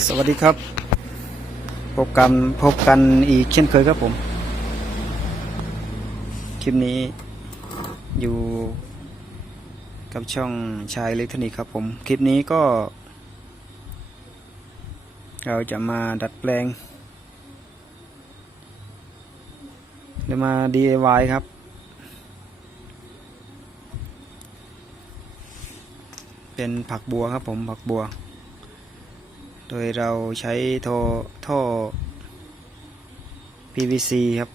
สวัสดีครับ พบกันพบกันอีกเช่นเคยครับผม คลิปนี้อยู่กับช่องชายอิเล็กทรอนิกส์ครับผม คลิปนี้ก็ เราจะมาดัดแปลงหรือมา DIY ครับ เป็นผักบัวครับผมผักบัว โดยเราใช้โทรท่อ PVC ครับ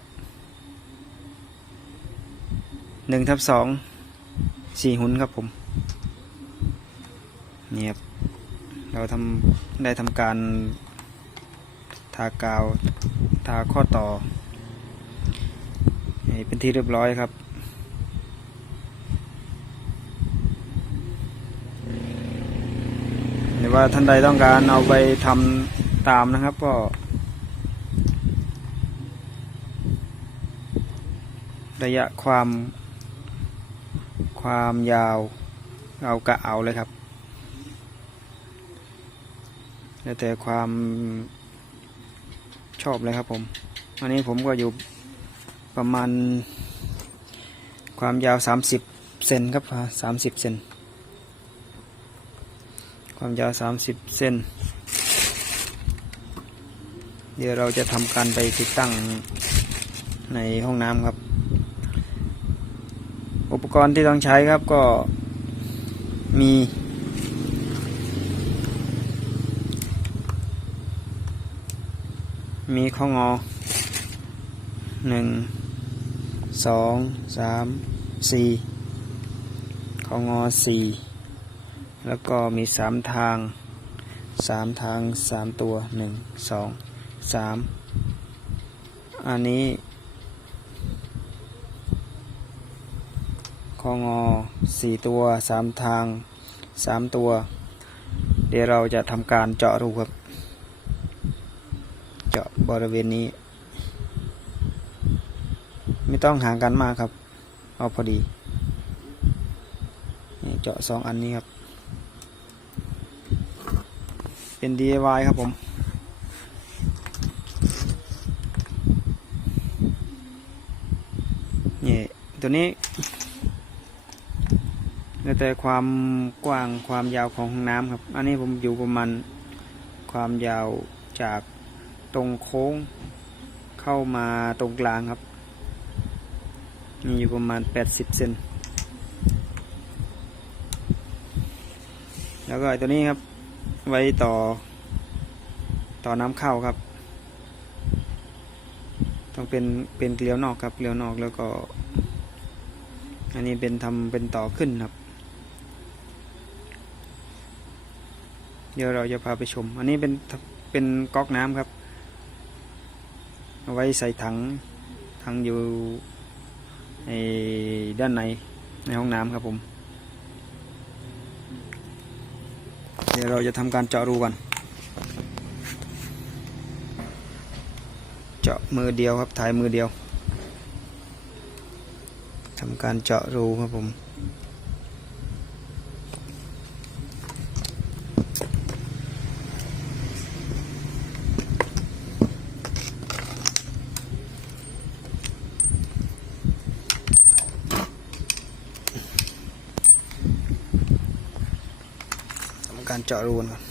หนึ่งทับสองสี่หุ่นครับผมนี่ครับเราทำได้ทำการทากาวทาข้อต่อ เป็นที่เรียบร้อยครับ หรือ ว่าท่านใดต้องการเอาไปทำตามนะครับ ก็ ระยะความ ความยาว เอากะเอาเลยครับ แล้วแต่ความชอบเลยครับผม อันนี้ผมก็อยู่ประมาณ ความยาว 30 เซนครับ 30 เซน ความยาว 30 เซนเดี๋ยวเราจะทำการไปติดตั้งในห้องน้ำครับ อุปกรณ์ที่ต้องใช้ครับก็มีมีข้องอหนึ่งสองสามสี่ข้องอสี่ แล้วก็มีสามทางสามทางสามตัวหนึ่งสองสามอันนี้คองอสี่ตัวสามทางสามตัว เดี๋ยวเราจะทำการเจาะรูครับ เจาะบริเวณนี้ ไม่ต้องห่างกันมากครับ เอาพอดี เจาะสองอันนี้ครับ เป็น DIY ครับผมนี่ตัวนี้แล้วแต่ความกว้างความยาวของห้องน้ำครับ อันนี้ผมอยู่ประมาณความยาวจากตรงโค้งเข้ามาตรงกลางครับ มีอยู่ประมาณ 80 เซน แล้วก็ไอตัวนี้ครับ ไว้ต่อ ต่อน้ำเข้าครับ ต้องเป็นเป็นเกลียวนอกครับเกลียวนอกแล้วก็ อันนี้เป็นทำเป็นต่อขึ้นครับ เดี๋ยวเราจะพาไปชม อันนี้เป็นเป็นก๊อกน้ำครับเอาไว้ใส่ถังถังอยู่ในด้านในในห้องน้ำครับผม ดี๋ยวเราจะทำการเจาะรูกัน เจาะมือเดียวครับถ่ายมือเดียวทำการเจาะรูครับผม การเจาะรูกันก่อน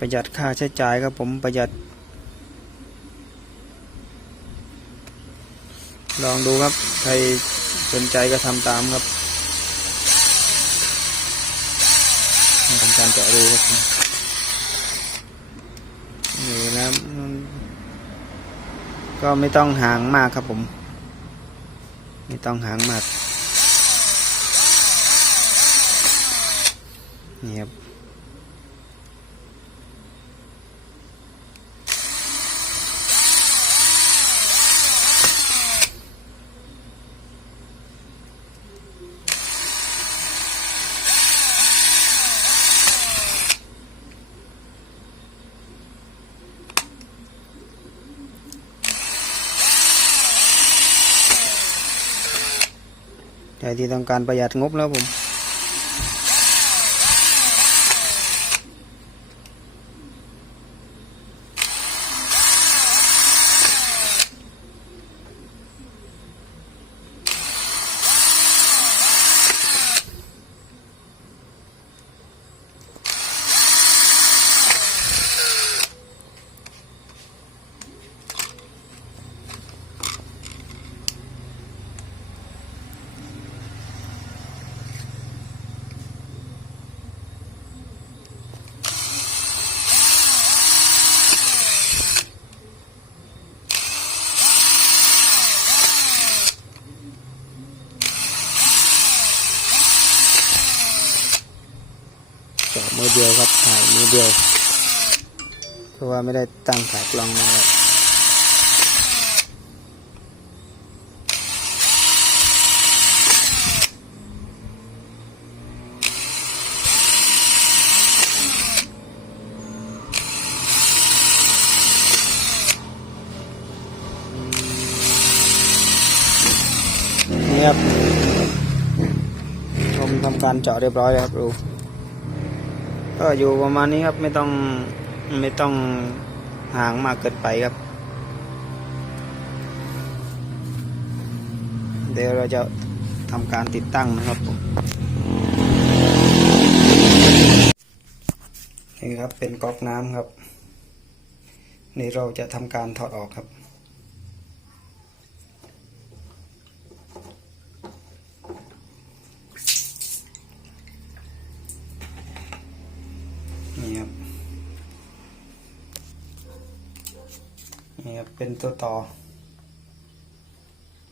ประหยัดค่าใช้จ่ายครับผมประหยัด ลองดูครับ ใครสนใจก็ทำตามครับทำการเจาะรูครับนี่นะก็ไม่ต้องห่างมากครับผม ไม่ต้องห่างมาก นี่ครับใครที่ต้องการประหยัดงบแล้วผม เดียวครับถ่ายมือเดียวเพราะว่าไม่ได้ตั้งขากล้องนะครับนี่ครับผมทำการเจาะเรียบร้อยแล้วครับดู ก็อยู่ประมาณนี้ครับไม่ต้องไม่ต้องห่างมากเกินไปครับ เดี๋ยวเราจะทำการติดตั้งนะครับผมนี่ครับเป็นก๊อกน้ำครับ นี่เราจะทำการถอดออกครับ นี่ครับ นี่ ครับเป็นตัวต่อ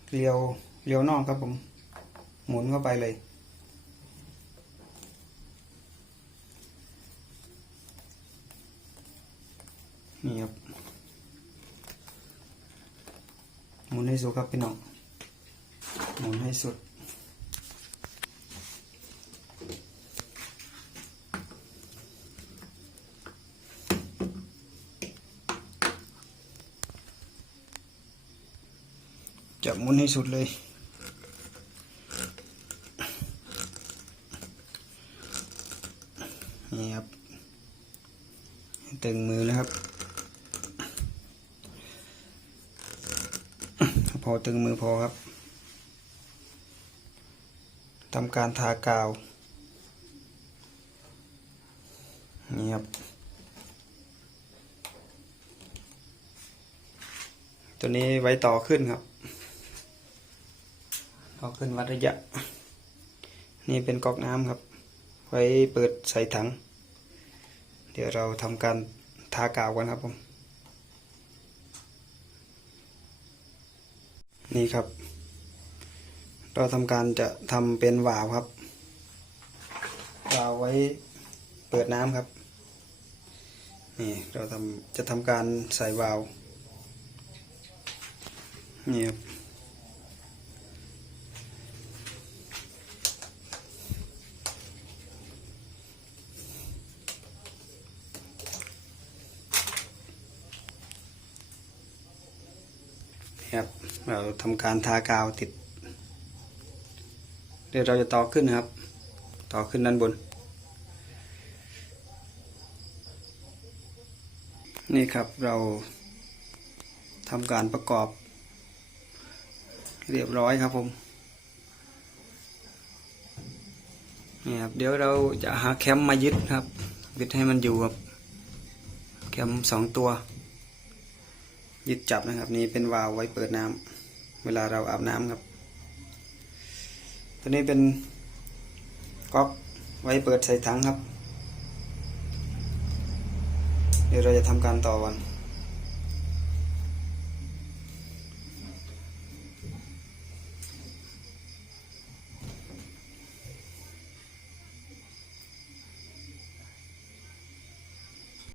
เกลียวเกลียวนอกครับผม หมุนเข้าไปเลย นี่ครับ หมุนให้สุดครับพี่น้องหมุนให้สุด จะหมุนให้สุดเลย นี่ครับ ตึงมือนะครับ พอตึงมือพอครับทำการทากาว นี่ครับ ตัวนี้ไว้ต่อขึ้นครับ ต่อขึ้นวัดระยะ นี่เป็นก๊อกน้ำครับ ไว้เปิดใส่ถัง เดี๋ยวเราทำการทากาวกันครับผม นี่ครับ เราทำการจะทำเป็นวาล์วครับวาล์วไว้เปิดน้ำครับ นี่เราทำจะทำการใส่วาล์วนี่ครับ ครับ เราทำการทากาวติด เดี๋ยวเราจะต่อขึ้นนะครับ ต่อขึ้นด้านบน นี่ครับเราทำการประกอบ เรียบร้อยครับผมนี่ครับเดี๋ยวเราจะหาแคมมายึดครับยึดให้มันอยู่กับแคมสองตัว ยึดจับนะครับ นี่เป็นวาล์วไว้เปิดน้ำ เวลาเราอาบน้ำครับ ตัวนี้เป็นก๊อกไว้เปิดใส่ถังครับ เดี๋ยวเราจะทำการต่อวัน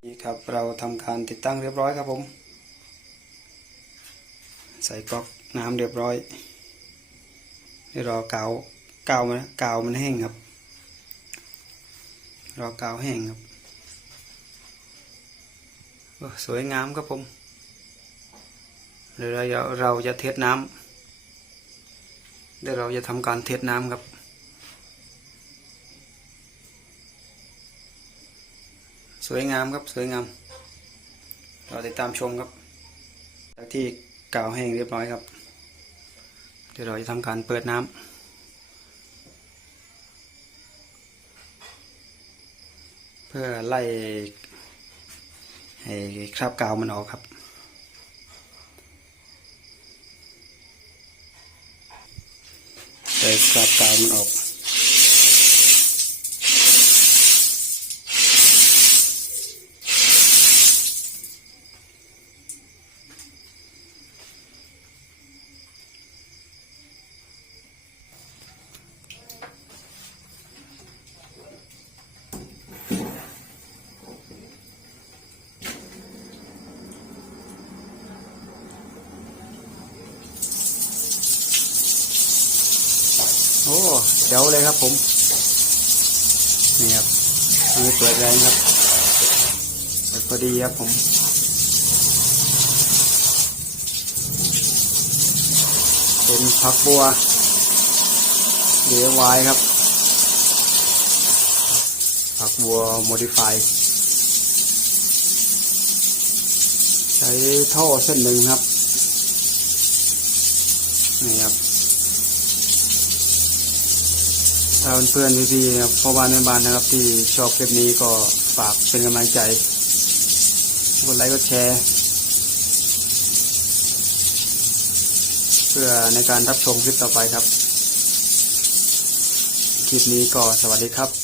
นี่ครับเราทำการติดตั้งเรียบร้อยครับผม ใส่ก๊อก น้ำเรียบร้อยเดี๋ยวรอกาวกาวมันกาวมันแห้งครับ รอกาวแห้งครับสวยงามครับผมเดี๋ยวเราจะเราจะเทสน้ำเดี๋ยวเราจะทำการเทสน้ำครับ สวยงามครับสวยงาม เราติดตามชมครับจากที่กาวแห้งเรียบร้อยครับ ดี๋ยวเราจะทำการเปิดน้ำเพื่อไล่ให้คราบกาวมันออกครับไล่คราบกาวมันออก เดี๋ยวเลยครับผม นี่ครับไม่เปิดแรงครับเปิดพอดีครับผมเป็นผักบัวเดวายครับ ผักบัวโมดิฟายใช้ท่อเส้นหนึ่งครับ ถ้าเพื่อนๆพี่ๆพ่อบ้านแม่บ้านนะครับ ที่ชอบคลิปนี้ก็ฝากเป็นกำลังใจกดไลค์กดแชร์เพื่อในการรับชมคลิปต่อไปครับ คลิปนี้ก็สวัสดีครับ